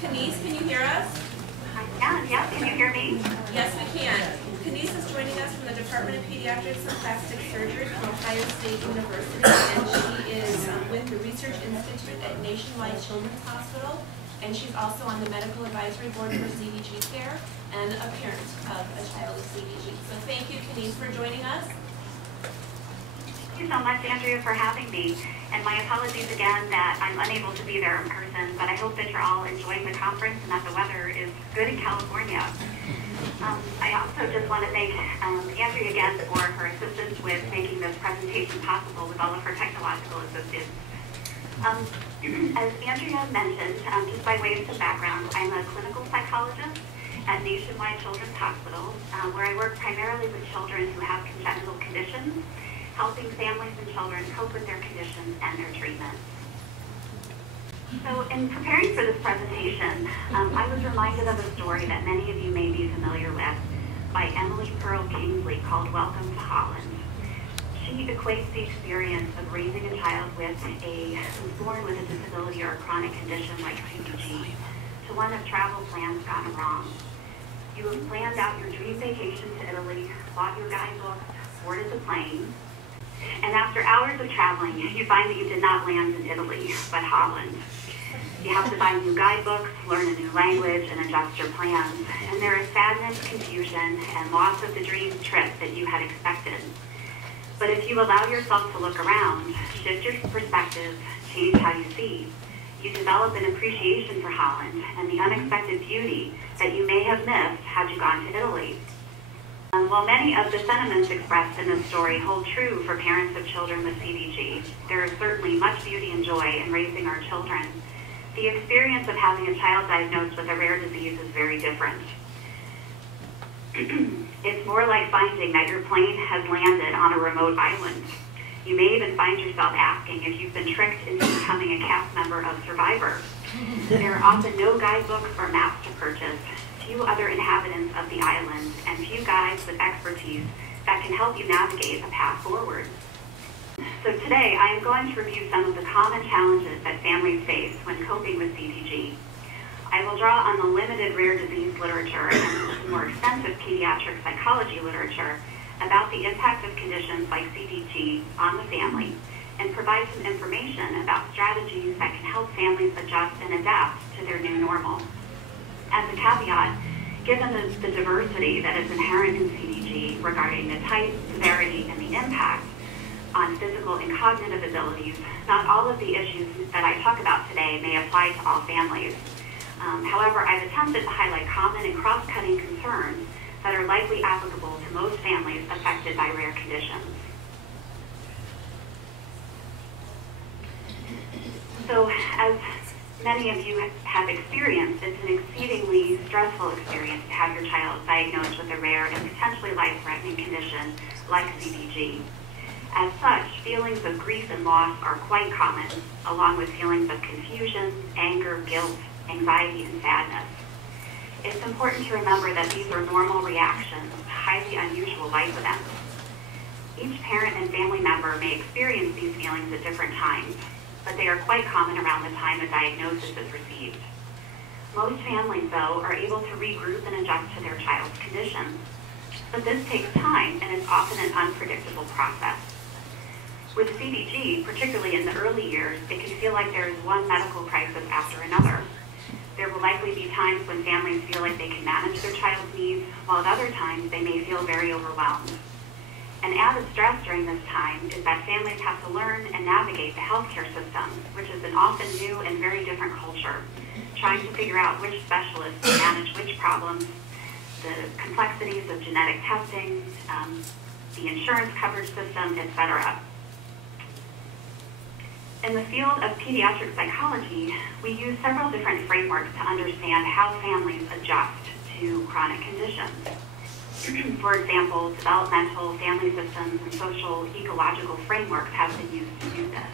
Canice, can you hear us? I can, yes. Can you hear me? Yes, we can. Canice is joining us from the Department of Pediatrics and Plastic Surgery from Ohio State University, and she is with the Research Institute at Nationwide Children's Hospital, and she's also on the Medical Advisory Board for CDG Care and a parent of a child with CDG. So thank you, Canice, for joining us. Thank you so much, Andrea, for having me. And my apologies again that I'm unable to be there in person, but I hope that you're all enjoying the conference and that the weather is good in California. I also just want to thank Andrea again for her assistance with making this presentation possible with all of her technological assistance. As Andrea mentioned, just by way of some background, I'm a clinical psychologist at Nationwide Children's Hospital, where I work primarily with children who have congenital conditions, helping families and children cope with their conditions and their treatment. So in preparing for this presentation, I was reminded of a story that many of you may be familiar with by Emily Pearl Kingsley called Welcome to Holland. She equates the experience of raising a child who's born with a disability or a chronic condition like CDG to one of travel plans gone wrong. You have planned out your dream vacation to Italy, bought your guidebook, boarded the plane, and after hours of traveling, you find that you did not land in Italy, but Holland. You have to buy new guidebooks, learn a new language, and adjust your plans. And there is sadness, confusion, and loss of the dream trip that you had expected. But if you allow yourself to look around, shift your perspective, change how you see, you develop an appreciation for Holland and the unexpected beauty that you may have missed had you gone to Italy. While many of the sentiments expressed in this story hold true for parents of children with CDG, there is certainly much beauty and joy in raising our children. The experience of having a child diagnosed with a rare disease is very different. It's more like finding that your plane has landed on a remote island. You may even find yourself asking if you've been tricked into becoming a cast member of Survivor. There are often no guidebooks or maps to purchase, few other inhabitants of the island, and few guides with expertise that can help you navigate a path forward. So today, I am going to review some of the common challenges that families face when coping with CDG. I will draw on the limited rare disease literature and more extensive pediatric psychology literature about the impact of conditions like CDG on the family, and provide some information about strategies that can help families adjust and adapt to their new normal. As a caveat, given the diversity that is inherent in CDG regarding the type, severity, and the impact on physical and cognitive abilities, not all of the issues that I talk about today may apply to all families. However, I've attempted to highlight common and cross-cutting concerns that are likely applicable to most families affected by rare conditions. So, as many of you have experienced, it's an exceedingly stressful experience to have your child diagnosed with a rare and potentially life-threatening condition like CDG. As such, feelings of grief and loss are quite common, along with feelings of confusion, anger, guilt, anxiety, and sadness. It's important to remember that these are normal reactions to highly unusual life events. Each parent and family member may experience these feelings at different times, but they are quite common around the time a diagnosis is received. Most families, though, are able to regroup and adjust to their child's condition, but this takes time and is often an unpredictable process. With CDG, particularly in the early years, it can feel like there is one medical crisis after another. There will likely be times when families feel like they can manage their child's needs, while at other times they may feel very overwhelmed. An added stress during this time is that families have to learn and navigate the healthcare system, which is an often new and very different culture, trying to figure out which specialists manage which problems, the complexities of genetic testing, the insurance coverage system, etc. In the field of pediatric psychology, we use several different frameworks to understand how families adjust to chronic conditions. For example, developmental, family systems, and social ecological frameworks have been used to do this.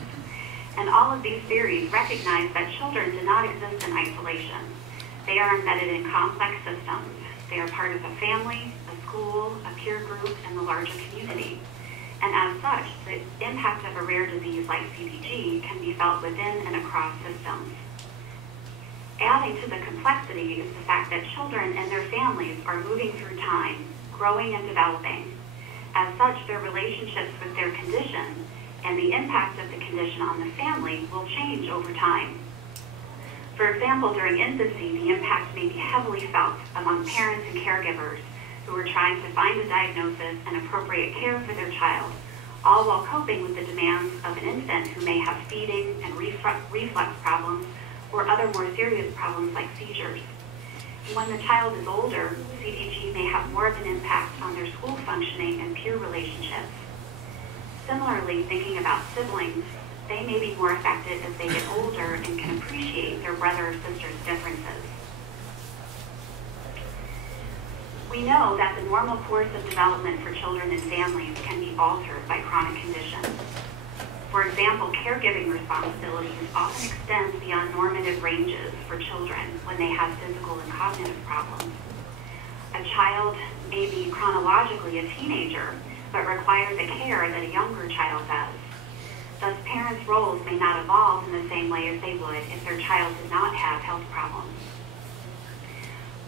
And all of these theories recognize that children do not exist in isolation. They are embedded in complex systems. They are part of a family, a school, a peer group, and the larger community. And as such, the impact of a rare disease like CDG can be felt within and across systems. Adding to the complexity is the fact that children and their families are moving through time, growing and developing. As such, their relationships with their condition and the impact of the condition on the family will change over time. For example, during infancy, the impact may be heavily felt among parents and caregivers who are trying to find a diagnosis and appropriate care for their child, all while coping with the demands of an infant who may have feeding and reflux problems or other more serious problems like seizures. When the child is older, CDG may have more of an impact on their school functioning and peer relationships. Similarly, thinking about siblings, they may be more affected as they get older and can appreciate their brother or sister's differences. We know that the normal course of development for children and families can be altered by chronic conditions. For example, caregiving responsibilities often extend beyond normative ranges for children when they have physical and cognitive problems. A child may be chronologically a teenager, but require the care that a younger child does. Thus, parents' roles may not evolve in the same way as they would if their child did not have health problems.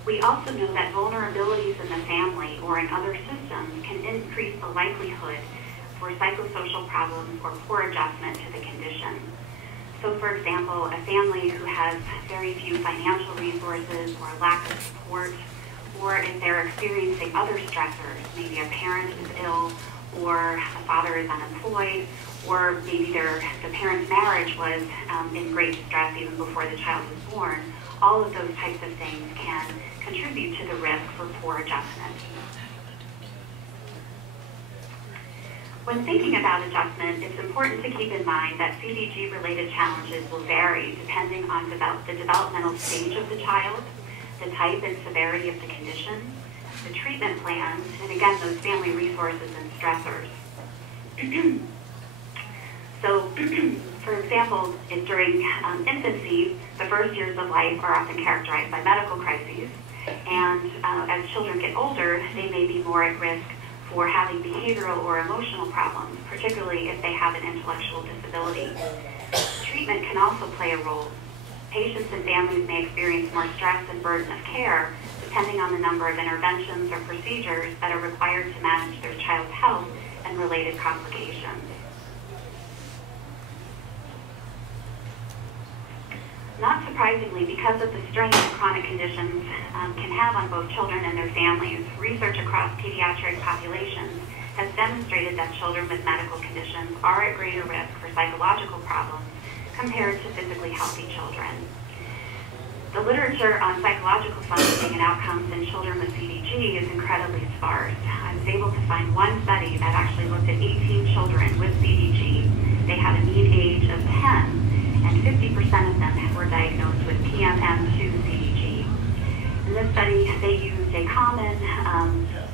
We also know that vulnerabilities in the family or in other systems can increase the likelihood for psychosocial problems or poor adjustment to the condition. So, for example, a family who has very few financial resources or lack of support, or if they're experiencing other stressors, maybe a parent is ill, or a father is unemployed, or maybe the parent's marriage was in great distress even before the child was born, all of those types of things can contribute to the risk for poor adjustment. When thinking about adjustment, it's important to keep in mind that CDG-related challenges will vary depending on the developmental stage of the child, the type and severity of the condition, the treatment plans, and again, those family resources and stressors. So, for example, during infancy, the first years of life are often characterized by medical crises, and as children get older, they may be more at risk for having behavioral or emotional problems, particularly if they have an intellectual disability. Treatment can also play a role. Patients and families may experience more stress and burden of care depending on the number of interventions or procedures that are required to manage their child's health and related complications. Not surprisingly, because of the strain that chronic conditions can have on both children and their families, research across pediatric populations has demonstrated that children with medical conditions are at greater risk for psychological problems compared to physically healthy children. The literature on psychological functioning and outcomes in children with CDG is incredibly sparse. I was able to find one study that actually looked at 18 children with CDG. They had a mean age of 10. And 50% of them were diagnosed with PMM2 CDG. In this study, they used a common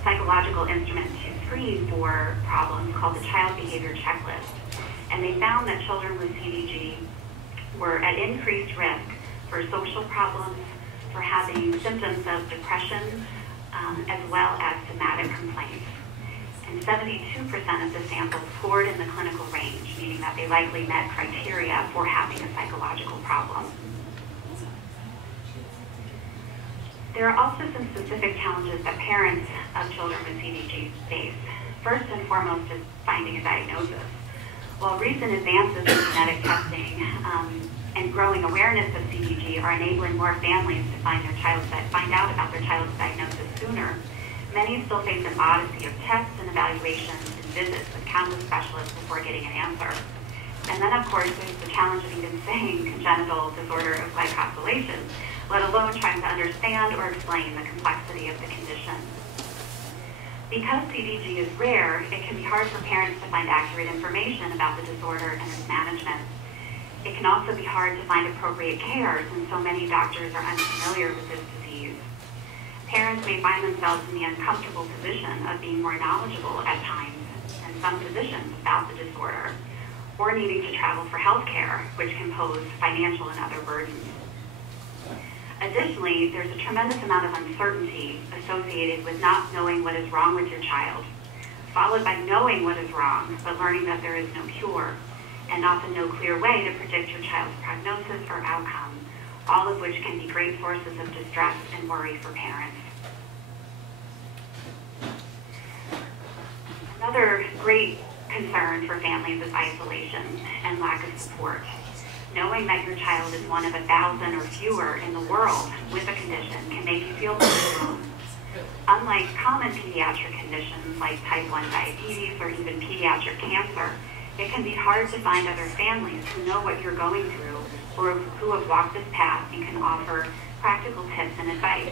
psychological instrument to screen for problems called the Child Behavior Checklist. And they found that children with CDG were at increased risk for social problems, for having symptoms of depression, as well as somatic complaints. And 72% of the samples scored in the clinical range, meaning that they likely met criteria for having a psychological problem. There are also some specific challenges that parents of children with CDG face. First and foremost is finding a diagnosis. While recent advances in genetic testing and growing awareness of CDG are enabling more families to find out about their child's diagnosis sooner, many still face an odyssey of tests and evaluations and visits with countless specialists before getting an answer. And then, of course, there's the challenge of even saying congenital disorder of glycosylation, let alone trying to understand or explain the complexity of the condition. Because CDG is rare, it can be hard for parents to find accurate information about the disorder and its management. It can also be hard to find appropriate care since so many doctors are unfamiliar with this disease. Parents may find themselves in the uncomfortable position of being more knowledgeable at times than some physicians about the disorder, or needing to travel for health care, which can pose financial and other burdens. Additionally, there's a tremendous amount of uncertainty associated with not knowing what is wrong with your child, followed by knowing what is wrong, but learning that there is no cure, and often no clear way to predict your child's prognosis or outcome, all of which can be great sources of distress and worry for parents. Another great concern for families is isolation and lack of support. Knowing that your child is one of 1,000 or fewer in the world with a condition can make you feel alone. Unlike common pediatric conditions like type 1 diabetes or even pediatric cancer, it can be hard to find other families who know what you're going through or who have walked this path and can offer practical tips and advice.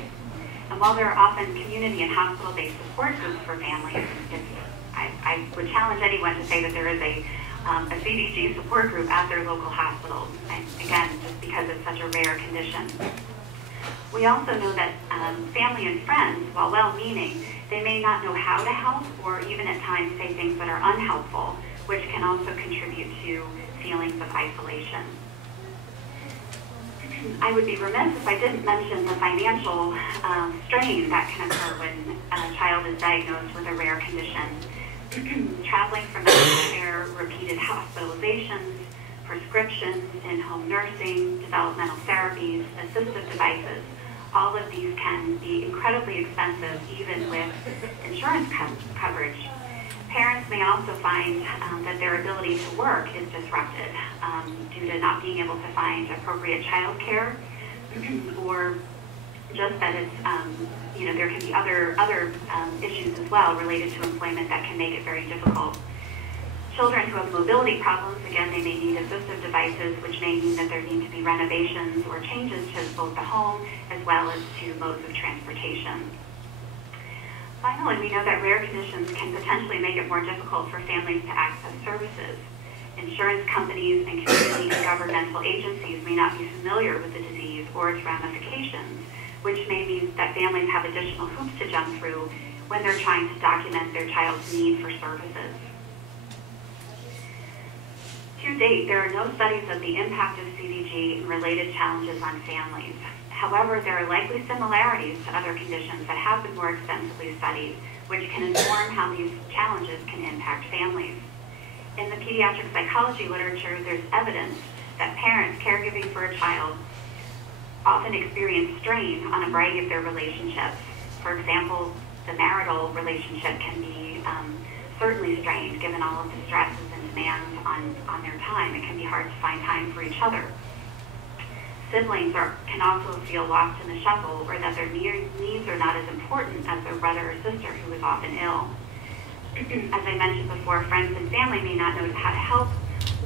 And while there are often community and hospital-based support groups for families, I would challenge anyone to say that there is a CDG support group at their local hospital, and again, just because it's such a rare condition. We also know that family and friends, while well-meaning, they may not know how to help or even at times say things that are unhelpful, which can also contribute to feelings of isolation. I would be remiss if I didn't mention the financial strain that can occur when a child is diagnosed with a rare condition. Traveling for medical care, repeated hospitalizations, prescriptions, in-home nursing, developmental therapies, assistive devices, all of these can be incredibly expensive even with insurance coverage. Parents may also find that their ability to work is disrupted due to not being able to find appropriate child care, or just that it's, there can be other issues as well related to employment that can make it very difficult. Children who have mobility problems, again, they may need assistive devices, which may mean that there need to be renovations or changes to both the home as well as to modes of transportation. Finally, we know that rare conditions can potentially make it more difficult for families to access services. Insurance companies and community and governmental agencies may not be familiar with the disease or its ramifications, which may mean that families have additional hoops to jump through when they're trying to document their child's need for services. To date, there are no studies of the impact of CDG and related challenges on families. However, there are likely similarities to other conditions that have been more extensively studied, which can inform how these challenges can impact families. In the pediatric psychology literature, there's evidence that parents caregiving for a child often experience strain on a variety of their relationships. For example, the marital relationship can be certainly strained given all of the stresses and demands on their time. It can be hard to find time for each other. Siblings can also feel lost in the shuffle, or that their needs are not as important as their brother or sister who is often ill. As I mentioned before, friends and family may not know how to help,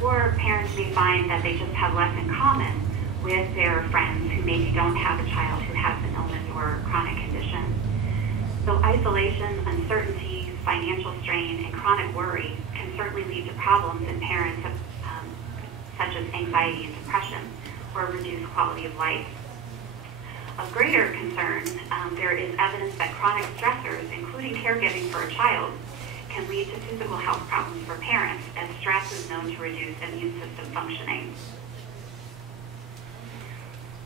or parents may find that they just have less in common with their friends who maybe don't have a child who has an illness or chronic condition. So isolation, uncertainty, financial strain, and chronic worry can certainly lead to problems in parents such as anxiety and depression, or reduced quality of life. Of greater concern, there is evidence that chronic stressors, including caregiving for a child, can lead to physical health problems for parents, as stress is known to reduce immune system functioning.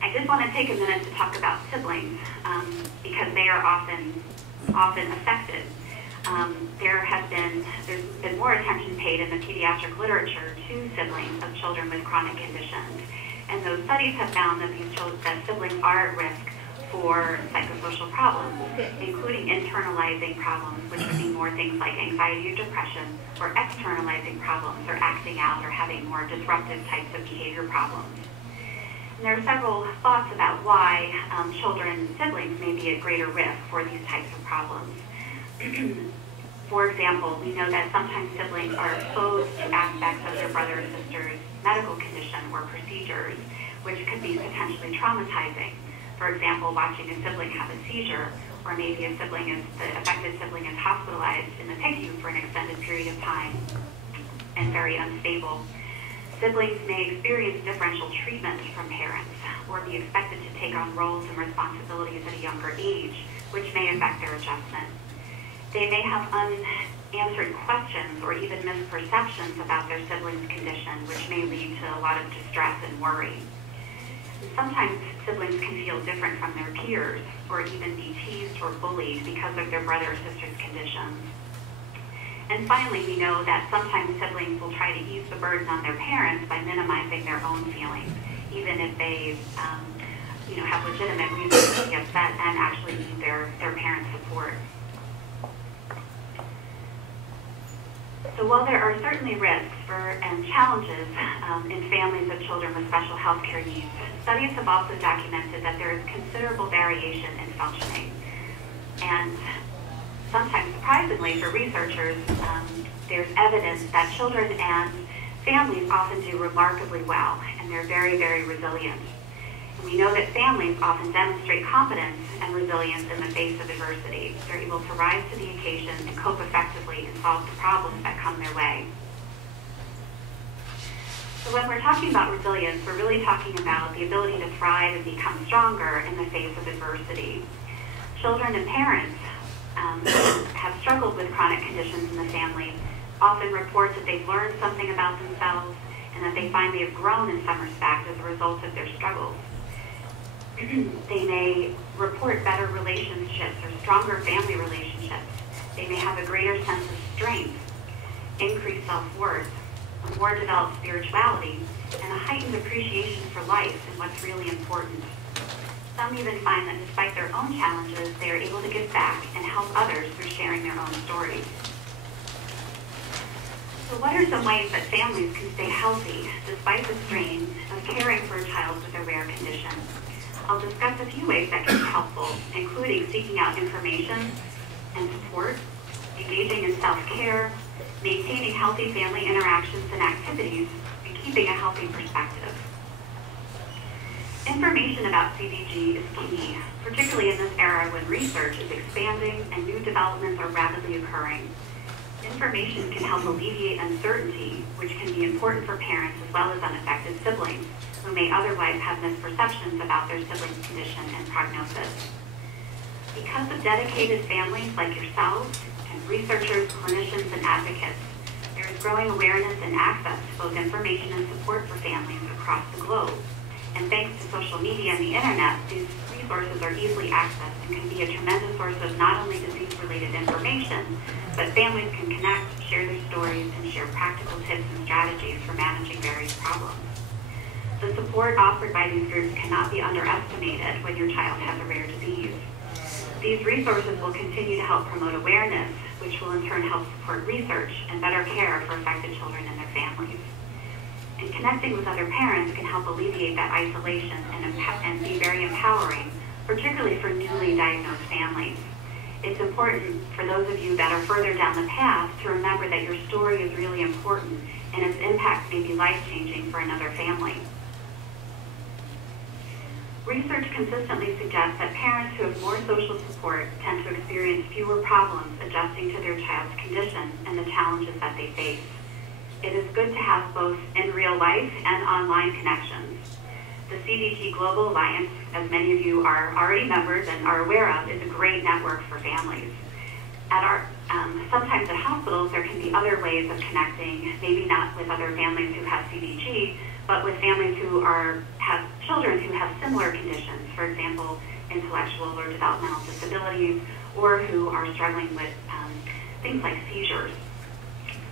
I did want to take a minute to talk about siblings, because they are often affected. There's been more attention paid in the pediatric literature to siblings of children with chronic conditions. And those studies have found that that siblings are at risk for psychosocial problems, including internalizing problems, which would be more things like anxiety or depression, or externalizing problems, or acting out, or having more disruptive types of behavior problems. And there are several thoughts about why children and siblings may be at greater risk for these types of problems. For example, we know that sometimes siblings are exposed to aspects of their brother or sister's medical condition or procedures, which could be potentially traumatizing. For example, watching a sibling have a seizure, or maybe the affected sibling is hospitalized in the PICU for an extended period of time and very unstable. Siblings may experience differential treatment from parents, or be expected to take on roles and responsibilities at a younger age, which may affect their adjustment. They may have unanswered questions or even misperceptions about their sibling's condition, which may lead to a lot of distress and worry. And sometimes siblings can feel different from their peers, or even be teased or bullied because of their brother or sister's conditions. And finally, we know that sometimes siblings will try to ease the burden on their parents by minimizing their own feelings, even if they have legitimate reasons to be upset and actually need their parents' support. So while there are certainly risks and challenges in families of children with special health care needs, studies have also documented that there is considerable variation in functioning. And sometimes surprisingly for researchers, there's evidence that children and families often do remarkably well, and they're very, very resilient. And we know that families often demonstrate competence and resilience in the face of adversity. They're able to rise to the occasion and cope effectively and solve the problems that come their way. So when we're talking about resilience, we're really talking about the ability to thrive and become stronger in the face of adversity. Children and parents who have struggled with chronic conditions in the family often report that they've learned something about themselves and that they find they have grown in some respect as a result of their struggles. They may report better relationships or stronger family relationships. They may have a greater sense of strength, increased self-worth, a more developed spirituality, and a heightened appreciation for life and what's really important. Some even find that despite their own challenges, they are able to give back and help others through sharing their own stories. So what are some ways that families can stay healthy despite the strain of caring for a child with a rare condition? I'll discuss a few ways that can be helpful, including seeking out information and support, engaging in self-care, maintaining healthy family interactions and activities, and keeping a healthy perspective. Information about CDG is key, particularly in this era when research is expanding and new developments are rapidly occurring. Information can help alleviate uncertainty, which can be important for parents as well as unaffected siblings, who may otherwise have misperceptions about their sibling's condition and prognosis. Because of dedicated families like yourselves and researchers, clinicians, and advocates, there is growing awareness and access to both information and support for families across the globe. And thanks to social media and the internet, these resources are easily accessed and can be a tremendous source of not only disease-related information, but families can connect, share their stories, and share practical tips and strategies for managing various problems. The support offered by these groups cannot be underestimated when your child has a rare disease. These resources will continue to help promote awareness, which will in turn help support research and better care for affected children and their families. And connecting with other parents can help alleviate that isolation and be very empowering, particularly for newly diagnosed families. It's important for those of you that are further down the path to remember that your story is really important and its impact may be life-changing for another family. Research consistently suggests that parents who have more social support tend to experience fewer problems adjusting to their child's condition and the challenges that they face. It is good to have both in real life and online connections. The CDG Global Alliance, as many of you are already members and are aware of, is a great network for families. Sometimes at hospitals there can be other ways of connecting, maybe not with other families who have CDG, but with families who have children who have similar conditions, for example, intellectual or developmental disabilities, or who are struggling with things like seizures.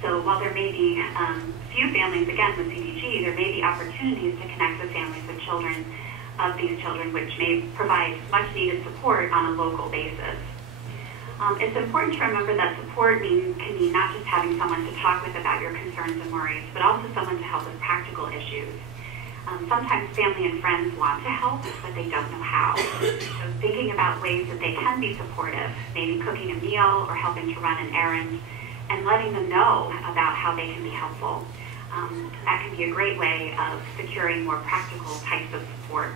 So while there may be few families, again, with CDG, there may be opportunities to connect with families with children of these children, which may provide much needed support on a local basis. It's important to remember that support can mean not just having someone to talk with about your concerns and worries, but also someone to help with practical issues. Sometimes family and friends want to help, but they don't know how. So thinking about ways that they can be supportive, maybe cooking a meal or helping to run an errand, and letting them know about how they can be helpful. That can be a great way of securing more practical types of support.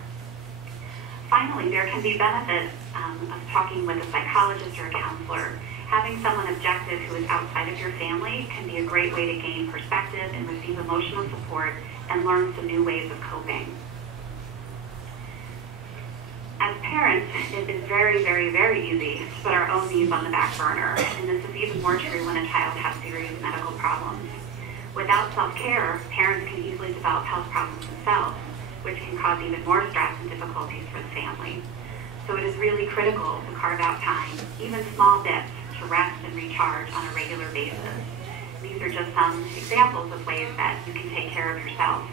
Finally, there can be benefit of talking with a psychologist or a counselor. Having someone objective who is outside of your family can be a great way to gain perspective and receive emotional support and learn some new ways of coping. As parents, it is very, very, very easy to put our own needs on the back burner, and this is even more true when a child has serious medical problems. Without self-care, parents can easily develop health problems themselves, which can cause even more stress and difficulties for the family. So it is really critical to carve out time, even small bits, to rest and recharge on a regular basis. These are just some examples of ways that you can take care of yourself.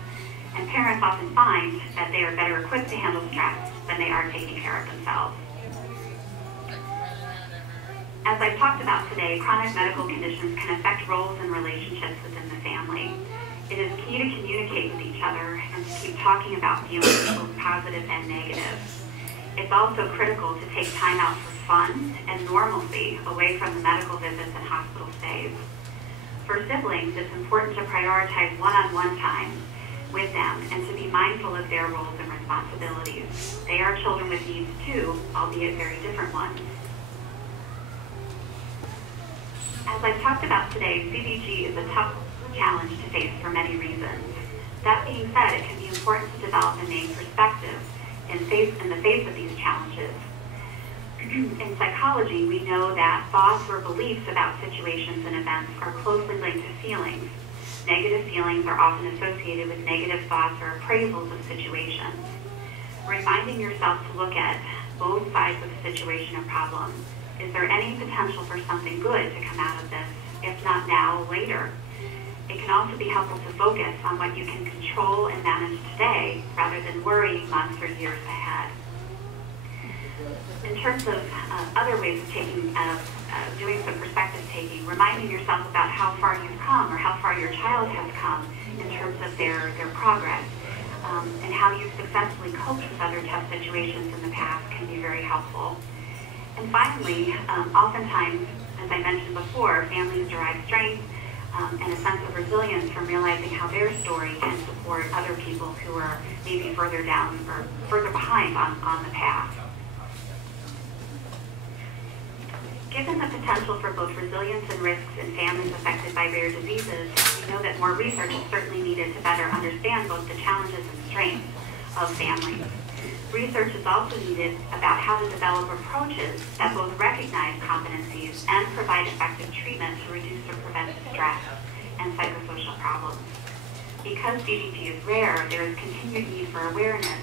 And parents often find that they are better equipped to handle stress when they are taking care of themselves. As I've talked about today, chronic medical conditions can affect roles and relationships within the family. It is key to communicate with each other and to keep talking about feelings, both positive and negative. It's also critical to take time out for fun and normalcy away from the medical visits and hospital stays. For siblings, it's important to prioritize one-on-one time with them and to be mindful of their roles and responsibilities. They are children with needs too, albeit very different ones. As I've talked about today, CDG is a tough challenge to face for many reasons. That being said, it can be important to develop a main perspective in the face of these challenges. In psychology, we know that thoughts or beliefs about situations and events are closely linked to feelings. Negative feelings are often associated with negative thoughts or appraisals of situations. Reminding yourself to look at both sides of the situation or problem. Is there any potential for something good to come out of this? If not now, later. It can also be helpful to focus on what you can control and manage today rather than worrying months or years ahead. In terms of other ways of doing some perspective taking, reminding yourself about how far you've come or how far your child has come in terms of their progress, and how you've successfully coped with other tough situations in the past can be very helpful. And finally, oftentimes, as I mentioned before, families derive strength and a sense of resilience from realizing how their story can support other people who are maybe further down or further behind on the path. Given the potential for both resilience and risks in families affected by rare diseases, we know that more research is certainly needed to better understand both the challenges and strengths of families. Research is also needed about how to develop approaches that both recognize competencies and provide effective treatment to reduce or prevent stress and psychosocial problems. Because CDG is rare, there is continued need for awareness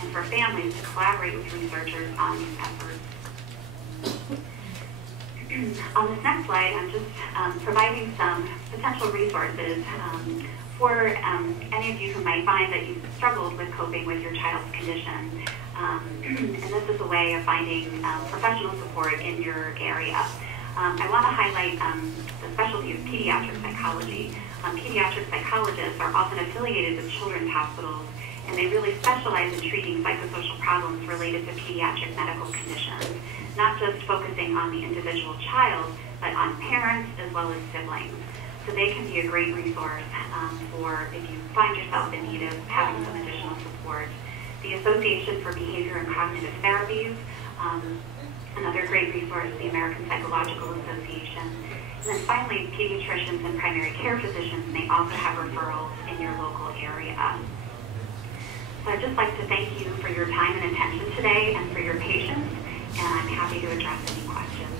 and for families to collaborate with researchers on these efforts. On this next slide, I'm just providing some potential resources for any of you who might find that you've struggled with coping with your child's condition. And this is a way of finding professional support in your area. I want to highlight the specialty of pediatric psychology. Pediatric psychologists are often affiliated with children's hospitals, and they really specialize in treating psychosocial problems related to pediatric medical conditions, not just focusing on the individual child, but on parents as well as siblings. So they can be a great resource for if you find yourself in need of having some additional support. The Association for Behavior and Cognitive Therapies, another great resource, the American Psychological Association. And then finally, pediatricians and primary care physicians may also have referrals in your local area. So I'd just like to thank you for your time and attention today and for your patience, and I'm happy to address any questions.